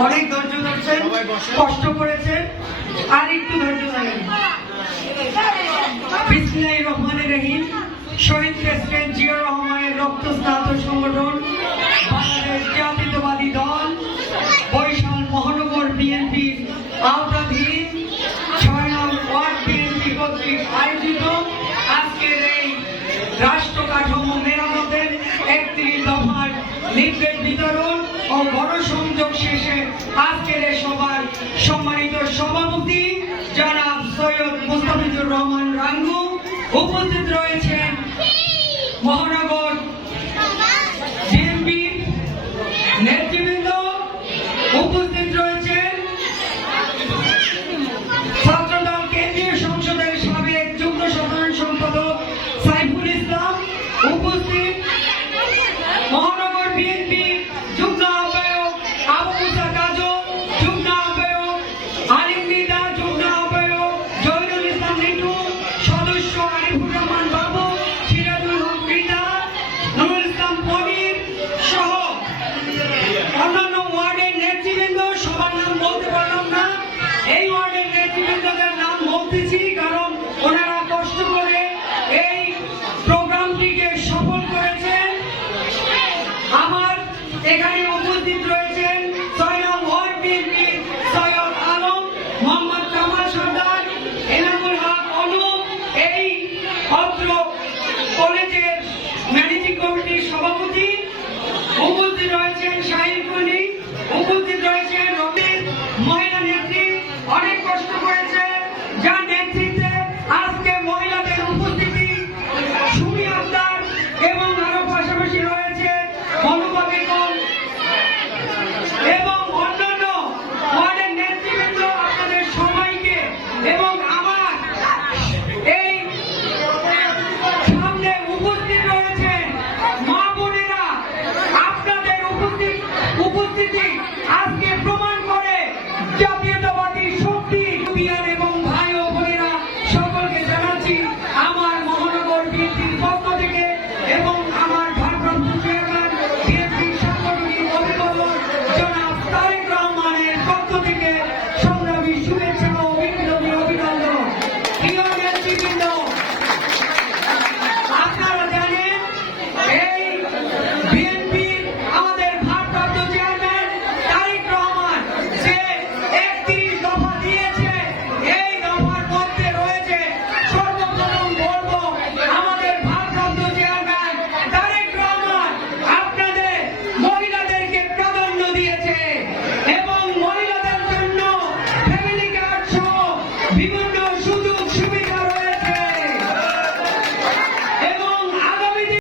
অনেক ধৈর্য ধরছেন কষ্ট করেছেন আর একটু ধৈর্য ধরেন। রহমানির রহিম শহীদ প্রেসিডেন্ট জিয়াউর রহমানের রক্তস্নাত সংগঠন বাংলাদেশ জাতীয়তাবাদী দল বরিশাল মহানগর বিএনপির আওতাধীন ছয় নং ওয়ার্ড বিএনপি কর্তৃক আয়োজিত আজকের এই রাষ্ট্র কাঠামো মেরামতের একত্রিশ দফার লিফলেট বিতরণ ও গণসংযোগ শেষে আজকের সবার সম্মানিত সভাপতি জনাব সৈয়দ মুস্তাফিজুর রহমান রাঙ্গু উপস্থিত রয়েছেন। সহ অন্যান্য ওয়ার্ডের নেতৃবৃন্দ, সবার নাম বলতে না। এই ওয়ার্ডের নেতৃবৃন্দদের নাম বলতেছি কারণ ওনারা কষ্ট করে এই প্রোগ্রামটিকে সফল করেছেন। আমার এখানে হয় জাতি